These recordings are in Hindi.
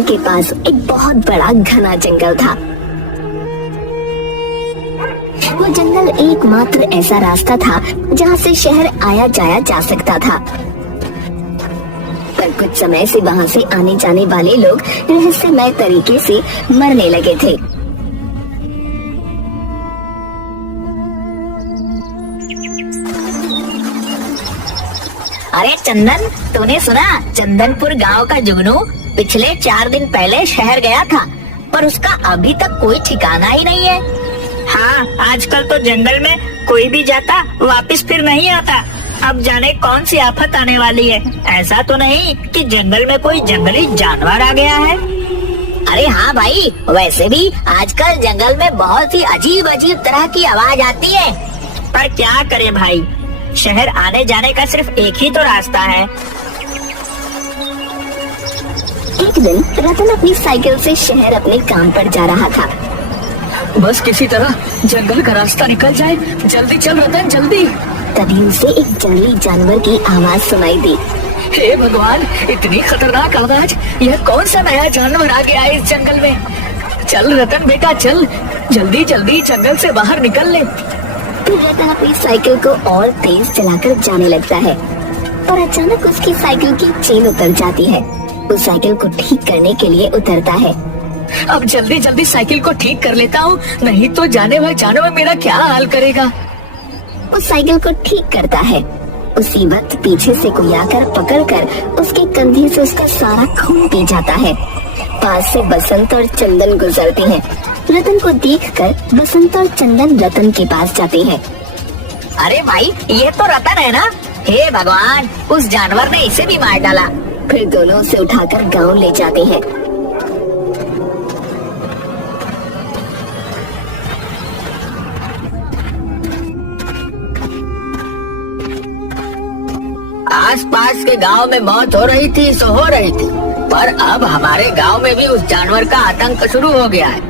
गांव के पास एक बहुत बड़ा घना जंगल था। वो जंगल एकमात्र ऐसा रास्ता था जहाँ से शहर आया जाया जा सकता था। पर कुछ समय से वहाँ से आने जाने वाले लोग रहस्यमय तरीके से मरने लगे थे। अरे चंदन, तूने सुना? चंदनपुर गांव का जुगनू पिछले 4 दिन पहले शहर गया था, पर उसका अभी तक कोई ठिकाना ही नहीं है। हाँ, आजकल तो जंगल में कोई भी जाता वापस फिर नहीं आता। अब जाने कौन सी आफत आने वाली है। ऐसा तो नहीं कि जंगल में कोई जंगली जानवर आ गया है? अरे हाँ भाई, वैसे भी आजकल जंगल में बहुत ही अजीब अजीब तरह की आवाज आती है। पर क्या करे भाई, शहर आने जाने का सिर्फ एक ही तो रास्ता है। एक दिन रतन अपनी साइकिल से शहर अपने काम पर जा रहा था। बस किसी तरह जंगल का रास्ता निकल जाए, जल्दी चल रतन जल्दी। तभी उसे एक जंगली जानवर की आवाज सुनाई दी। हे भगवान, इतनी खतरनाक आवाज! यह कौन सा नया जानवर आ गया है इस जंगल में? चल रतन बेटा चल, जल्दी जल्दी जंगल से बाहर निकल ले। फिर रतन अपनी साइकिल को और तेज चलाकर जाने लगता है और अचानक उसकी साइकिल की चेन उतर जाती है। वो साइकिल को ठीक करने के लिए उतरता है। अब जल्दी जल्दी साइकिल को ठीक कर लेता हूँ, नहीं तो जाने वाला जानवर मेरा क्या हाल करेगा। वो साइकिल को ठीक करता है। उसी वक्त पीछे से कोई आकर पकड़कर उसके कंधे से उसका सारा खून पी जाता है। पास से बसंत और चंदन गुजरते हैं। रतन को देखकर बसंत और चंदन रतन के पास जाते हैं। अरे भाई, ये तो रतन है ना? हे भगवान, उस जानवर ने इसे भी मार डाला। फिर दोनों उसे उठाकर गांव ले जाते हैं। आसपास के गांव में मौत हो रही थी सो हो रही थी, पर अब हमारे गांव में भी उस जानवर का आतंक शुरू हो गया है।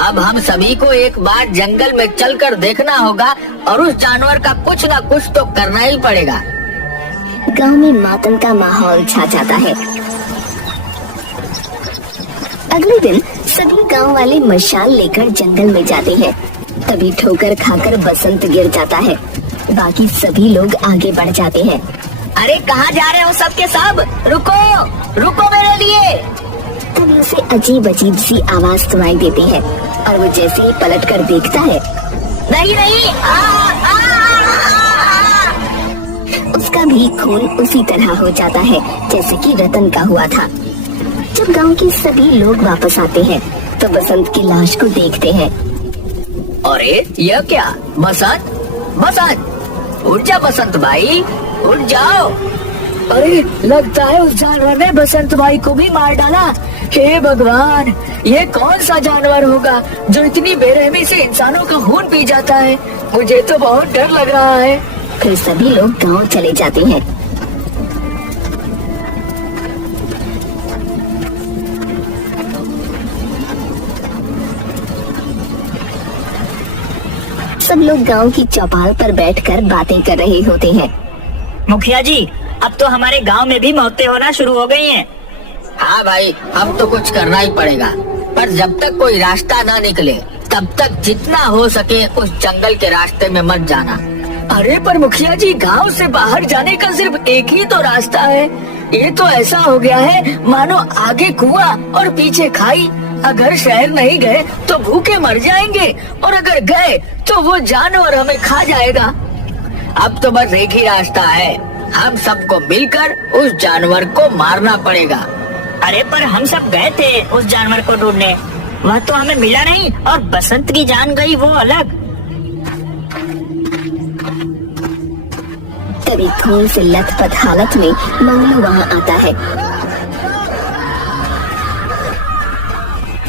अब हम सभी को एक बार जंगल में चलकर देखना होगा और उस जानवर का कुछ न कुछ तो करना ही पड़ेगा। गांव में मातम का माहौल छा जाता है। अगले दिन सभी गांव वाले मशाल लेकर जंगल में जाते हैं। तभी ठोकर खाकर बसंत गिर जाता है। बाकी सभी लोग आगे बढ़ जाते हैं। अरे कहाँ जा रहे हो सबके सब? रुको रुको मेरे लिए। तभी उसे अजीब अजीब सी आवाज सुनाई देती है और वो जैसे ही पलट कर देखता है, नहीं नहीं, उसका भी खून उसी तरह हो जाता है जैसे कि रतन का हुआ था। जब गांव के सभी लोग वापस आते हैं तो बसंत की लाश को देखते हैं। अरे यह क्या? बसंत बसंत, उठ जा बसंत भाई, उठ जाओ। अरे लगता है उस जानवर ने बसंत भाई को भी मार डाला। हे भगवान, ये कौन सा जानवर होगा जो इतनी बेरहमी से इंसानों का खून पी जाता है? मुझे तो बहुत डर लग रहा है। फिर सभी लोग गांव चले जाते हैं। सब लोग गांव की चौपाल पर बैठकर बातें कर रहे होते हैं। मुखिया जी, अब तो हमारे गांव में भी मौतें होना शुरू हो गई हैं। हाँ भाई, अब तो कुछ करना ही पड़ेगा, पर जब तक कोई रास्ता ना निकले तब तक जितना हो सके उस जंगल के रास्ते में मत जाना। अरे पर मुखिया जी, गांव से बाहर जाने का सिर्फ एक ही तो रास्ता है। ये तो ऐसा हो गया है मानो आगे कुआं और पीछे खाई। अगर शहर नहीं गए तो भूखे मर जाएंगे, और अगर गए तो वो जानवर हमें खा जाएगा। अब तो बस एक ही रास्ता है, हम सबको मिलकर उस जानवर को मारना पड़ेगा। अरे पर हम सब गए थे उस जानवर को ढूंढने, वह तो हमें मिला नहीं, और बसंत की जान गई वो अलग। तभी खून से लथपथ हालत में मंगलू वहाँ आता है।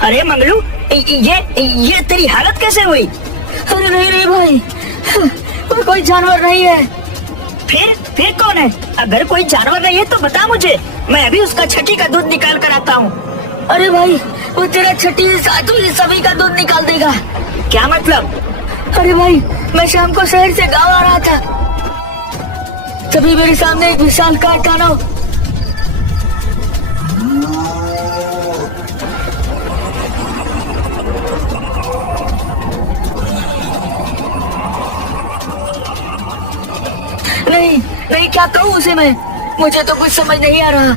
अरे मंगलू, ये तेरी हालत कैसे हुई? अरे नहीं भाई, कोई जानवर नहीं है। फिर कौन है? अगर कोई जानवर नहीं है तो बता मुझे, मैं अभी उसका छठी का दूध निकाल कर आता हूँ। अरे भाई, वो तेरा छठी सातू सभी का दूध निकाल देगा। क्या मतलब? अरे भाई, मैं शाम को शहर से गांव आ रहा था, तभी मेरे सामने एक विशाल काट आना। नहीं नहीं, क्या कहूँ उसे मैं, मुझे तो कुछ समझ नहीं आ रहा।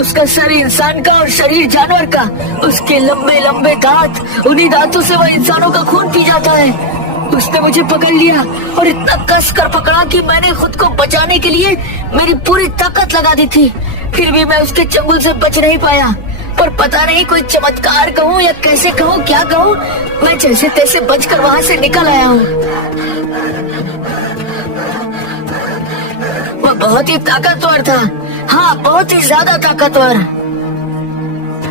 उसका सर इंसान का और शरीर जानवर का, उसके लंबे लंबे दांत, उन्हीं दांतों से वह इंसानों का खून पी जाता है। उसने मुझे पकड़ लिया और इतना कस कर पकड़ा कि मैंने खुद को बचाने के लिए मेरी पूरी ताकत लगा दी थी, फिर भी मैं उसके चंगुल से बच नहीं पाया। पर पता नहीं कोई चमत्कार कहूँ या कैसे कहूँ, क्या कहूँ, मैं जैसे तैसे बचकर वहाँ से निकल आया हूँ। वह बहुत ही ताकतवर था, हाँ बहुत ही ज्यादा ताकतवर।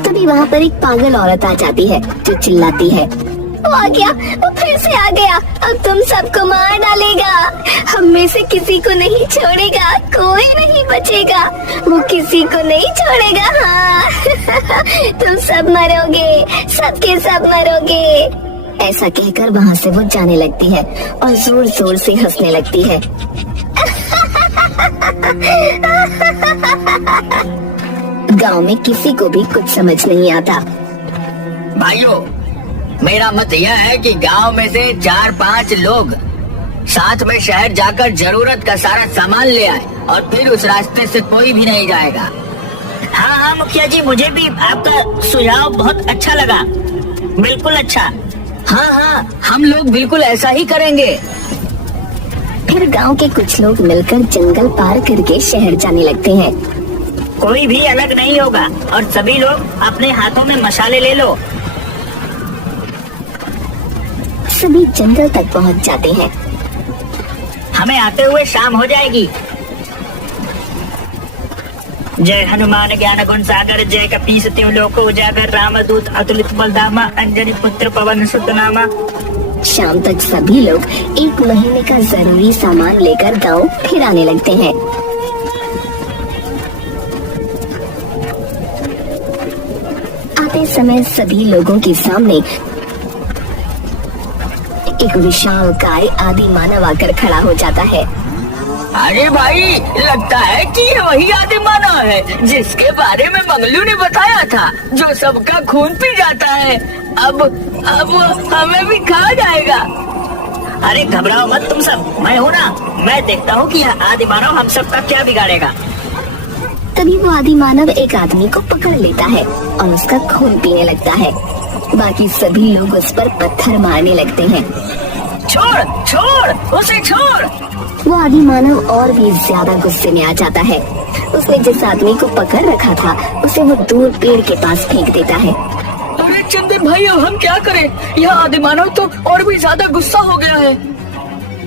तभी वहाँ पर एक पागल औरत आ जाती है जो चिल्लाती है, वो आ गया, वो फिर से आ गया, अब तुम सबको मार डालेगा, हम में से किसी को नहीं छोड़ेगा, कोई नहीं बचेगा, वो किसी को नहीं छोड़ेगा। हाँ तुम सब मरोगे, सबके सब मरोगे। ऐसा कहकर वहाँ से वो जाने लगती है और जोर जोर से हंसने लगती है। गांव में किसी को भी कुछ समझ नहीं आता। भाइयों, मेरा मत यह है कि गांव में से 4-5 लोग साथ में शहर जाकर जरूरत का सारा सामान ले आए और फिर उस रास्ते से कोई भी नहीं जाएगा। हाँ हाँ मुखिया जी, मुझे भी आपका सुझाव बहुत अच्छा लगा, बिल्कुल अच्छा। हाँ हाँ, हम लोग बिल्कुल ऐसा ही करेंगे। फिर गांव के कुछ लोग मिलकर जंगल पार करके शहर जाने लगते हैं। कोई भी अलग नहीं होगा और सभी लोग अपने हाथों में मशाले ले लो। सभी जंगल तक पहुंच जाते हैं। हमें आते हुए शाम हो जाएगी। जय हनुमान ज्ञान गुण सागर, जय कपीस तिहु लोक उजागर, रामदूत अतुलित बलधामा, अंजनी पुत्र पवन सुत नामा। शाम तक सभी लोग 1 महीने का जरूरी सामान लेकर गांव फिर आने लगते हैं। आते समय सभी लोगों के सामने एक विशाल काय आदि मानव आकर खड़ा हो जाता है। अरे भाई, लगता है कि ये वही आदि मानव है जिसके बारे में मंगलू ने बताया था, जो सबका खून पी जाता है। अब हमें भी खा जाएगा। अरे घबराओ मत तुम सब, मैं हूँ ना, मैं देखता हूँ कि यह आदि मानव हम सबका क्या बिगाड़ेगा। तभी वो आदि मानव एक आदमी को पकड़ लेता है और उसका खून पीने लगता है। बाकी सभी लोग उस पर पत्थर मारने लगते हैं। छोड़ छोड़ उसे छोड़। वो आदि मानव और भी ज्यादा गुस्से में आ जाता है। उसने जिस आदमी को पकड़ रखा था उसे वो दूर पेड़ के पास फेंक देता है। अरे चंदन भाई, अब हम क्या करें? यह आदि मानव तो और भी ज्यादा गुस्सा हो गया है।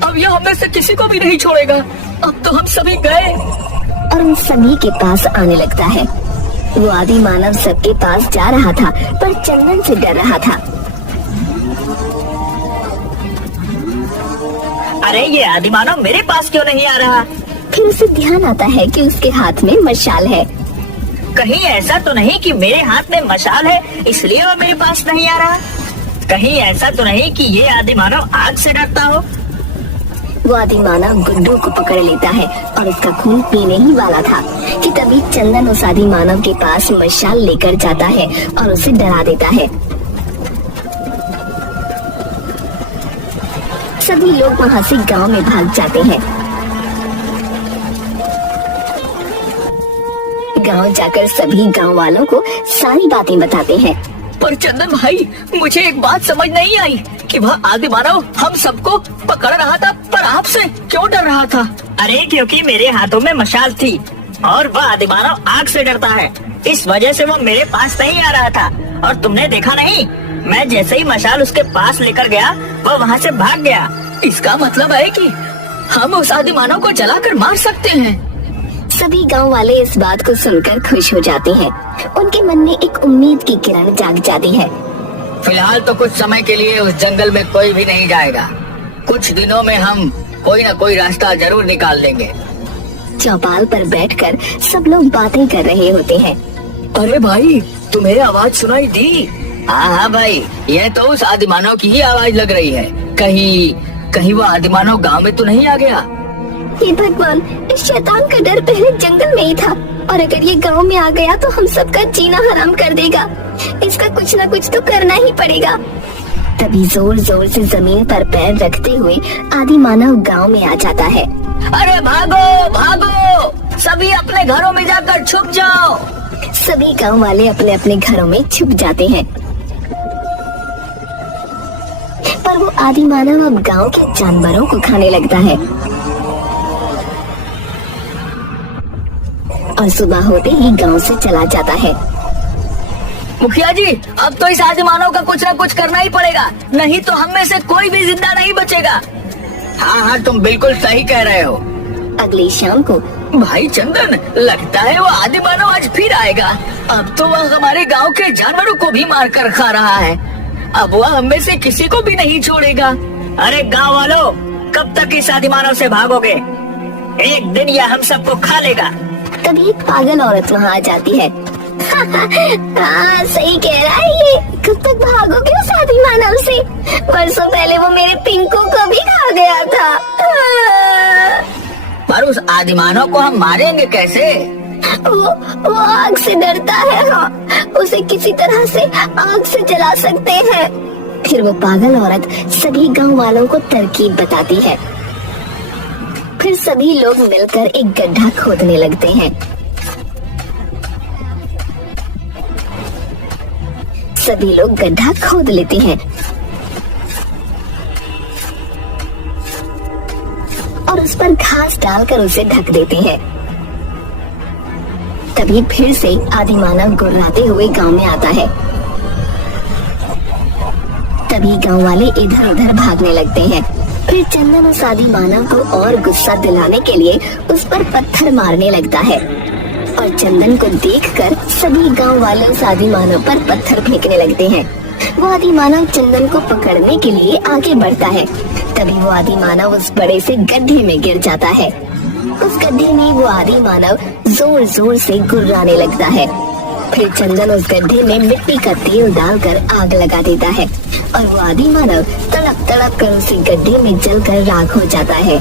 अब यह हमें से किसी को भी नहीं छोड़ेगा। अब तो हम सभी गए। और उन सभी के पास आने लगता है। वो आदि मानव सबके पास जा रहा था पर चंदन से डर रहा था। अरे ये आदि मानव मेरे पास क्यों नहीं आ रहा? फिर उसे ध्यान आता है कि उसके हाथ में मशाल है। कहीं ऐसा तो नहीं कि मेरे हाथ में मशाल है इसलिए वो मेरे पास नहीं आ रहा? कहीं ऐसा तो नहीं कि ये आदि मानव आग से डरता हो? वो आदि मानव गुड्डू को पकड़ लेता है और उसका खून पीने ही वाला था कि तभी चंदन उस आदि मानव के पास मशाल लेकर जाता है और उसे डरा देता है। सभी लोग वहाँ से गांव में भाग जाते हैं। गांव जाकर सभी गांव वालों को सारी बातें बताते हैं। पर चंदन भाई, मुझे एक बात समझ नहीं आई कि वह आदि मानव हम सबको पकड़ रहा था, पर आपसे क्यों डर रहा था? अरे क्योंकि मेरे हाथों में मशाल थी और वह आदि मानव आग से डरता है, इस वजह से वो मेरे पास नहीं आ रहा था। और तुमने देखा नहीं, मैं जैसे ही मशाल उसके पास लेकर गया वो वहाँ से भाग गया। इसका मतलब है कि हम उस आदि मानव को जलाकर मार सकते हैं। सभी गांव वाले इस बात को सुनकर खुश हो जाते हैं। उनके मन में एक उम्मीद की किरण जाग जाती है। फिलहाल तो कुछ समय के लिए उस जंगल में कोई भी नहीं जाएगा। कुछ दिनों में हम कोई न कोई रास्ता जरूर निकाल लेंगे। चौपाल पर बैठकर सब लोग बातें कर रहे होते हैं। अरे भाई, तुम्हें आवाज सुनाई दी? हाँ भाई, यह तो उस आदि मानव की ही आवाज लग रही है। कहीं वो आदि मानव गाँव में तो नहीं आ गया? हे भगवान, इस शैतान का डर पहले जंगल में ही था और अगर ये गांव में आ गया तो हम सबका जीना हराम कर देगा। इसका कुछ न कुछ तो करना ही पड़ेगा। तभी जोर जोर से जमीन पर पैर रखते हुए आदि मानव गांव में आ जाता है। अरे भागो भागो, सभी अपने घरों में जाकर छुप जाओ। सभी गांव वाले अपने अपने घरों में छुप जाते हैं। पर वो आदि मानव अब गांव के जानवरों को खाने लगता है और सुबह होते ही गांव से चला जाता है। मुखिया जी, अब तो इस आदि मानव का कुछ न कुछ करना ही पड़ेगा, नहीं तो हम में से कोई भी जिंदा नहीं बचेगा। हाँ हाँ, तुम बिल्कुल सही कह रहे हो। अगली शाम को भाई चंदन, लगता है वो आदि मानव आज फिर आएगा। अब तो वह हमारे गांव के जानवरों को भी मार कर खा रहा है। अब वह हम में से किसी को भी नहीं छोड़ेगा। अरे गांव वालों, कब तक इस आदि मानव से भागोगे? एक दिन यह हम सबको खा लेगा। तभी एक पागल औरत वहाँ आ जाती है। हाँ, सही कह रहा है ये। कब तक भागोगे उस आदि मानव से? परसों पहले वो मेरे पिंकू को भी खा गया था। पर उस आदि मानव को हम मारेंगे कैसे? वो आग से डरता है। हाँ, उसे किसी तरह से आग से जला सकते हैं। फिर वो पागल औरत सभी गांव वालों को तरकीब बताती है। फिर सभी लोग मिलकर एक गड्ढा खोदने लगते हैं। सभी लोग गड्ढा खोद लेते हैं और उस पर घास डालकर उसे ढक देते हैं। तभी फिर से आदि मानव गुर्राते हुए गांव में आता है। तभी गांव वाले इधर उधर भागने लगते हैं। फिर चंदन उस आदि मानव को और गुस्सा दिलाने के लिए उस पर पत्थर मारने लगता है और चंदन को देखकर सभी गांव वाले उस आदि मानव पर पत्थर फेंकने लगते हैं। वो आदि मानव चंदन को पकड़ने के लिए आगे बढ़ता है। तभी वो आदि मानव उस बड़े से गड्ढे में गिर जाता है। उस गड्ढे में वो आदि मानव जोर जोर से गुर्राने लगता है। फिर चंदन उस गड्ढे में मिट्टी का तेल डालकर आग लगा देता है और वो आदि मानव तड़प तड़प कर उसी गड्ढे में जलकर राख हो जाता है।